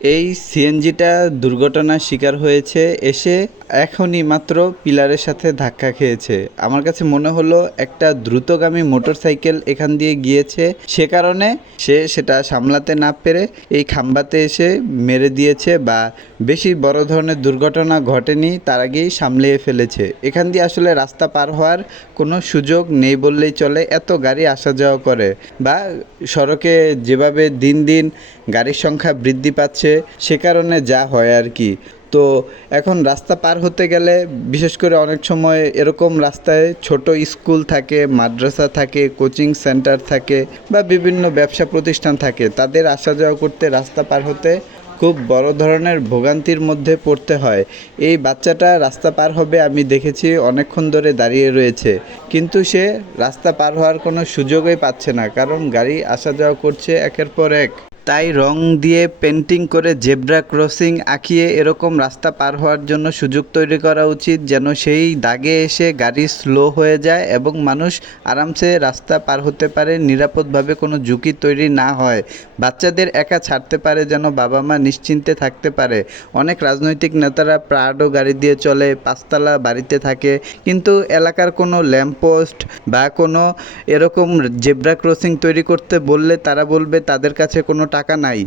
এই সিএনজিটা দুর্ঘটনার শিকার হয়েছে এসে এখনই মাত্র পিলারের সাথে ধাক্কা খেয়েছে। আমার কাছে মনে হলো একটা দ্রুতগামী মোটরসাইকেল এখান দিয়ে গিয়েছে, সে কারণে সে সেটা সামলাতে না পেরে এই খাম্বাতে এসে মেরে দিয়েছে, বা বেশি বড় ধরনের দুর্ঘটনা ঘটেনি তার আগেই সামলিয়ে ফেলেছে। এখান দিয়ে আসলে রাস্তা পার হওয়ার কোনো সুযোগ নেই বললেই চলে, এত গাড়ি আসা যাওয়া করে, বা সড়কে যেভাবে দিন দিন গাড়ির সংখ্যা বৃদ্ধি পাচ্ছে সে কারণে যা হয় আর কি। তো এখন রাস্তা পার হতে গেলে বিশেষ করে অনেক সময় এরকম রাস্তায় ছোট স্কুল থাকে, মাদ্রাসা থাকে, কোচিং সেন্টার থাকে, বা বিভিন্ন ব্যবসা প্রতিষ্ঠান থাকে, তাদের আসা যাওয়া করতে রাস্তা পার হতে খুব বড় ধরনের ভোগান্তির মধ্যে পড়তে হয়। এই বাচ্চাটা রাস্তা পার হবে আমি দেখেছি অনেকক্ষণ ধরে দাঁড়িয়ে রয়েছে, কিন্তু সে রাস্তা পার হওয়ার কোনো সুযোগই পাচ্ছে না, কারণ গাড়ি আসা যাওয়া করছে একের পর এক। তাই রং দিয়ে পেন্টিং করে জেব্রা ক্রসিং আঁকিয়ে এরকম রাস্তা পার হওয়ার জন্য সুযোগ তৈরি করা উচিত, যেন সেই দাগে এসে গাড়ি স্লো হয়ে যায় এবং মানুষ আরামসে রাস্তা পার হতে পারে, নিরাপদভাবে কোনো ঝুঁকি তৈরি না হয়, বাচ্চাদের একা ছাড়তে পারে, যেন বাবা মা নিশ্চিন্তে থাকতে পারে। অনেক রাজনৈতিক নেতারা প্রাডো গাড়ি দিয়ে চলে, পাঁচতলা বাড়িতে থাকে, কিন্তু এলাকার কোনো ল্যাম্পপোস্ট বা কোনো এরকম জেব্রা ক্রসিং তৈরি করতে বললে তারা বলবে তাদের কাছে কোনো টাকা নাই।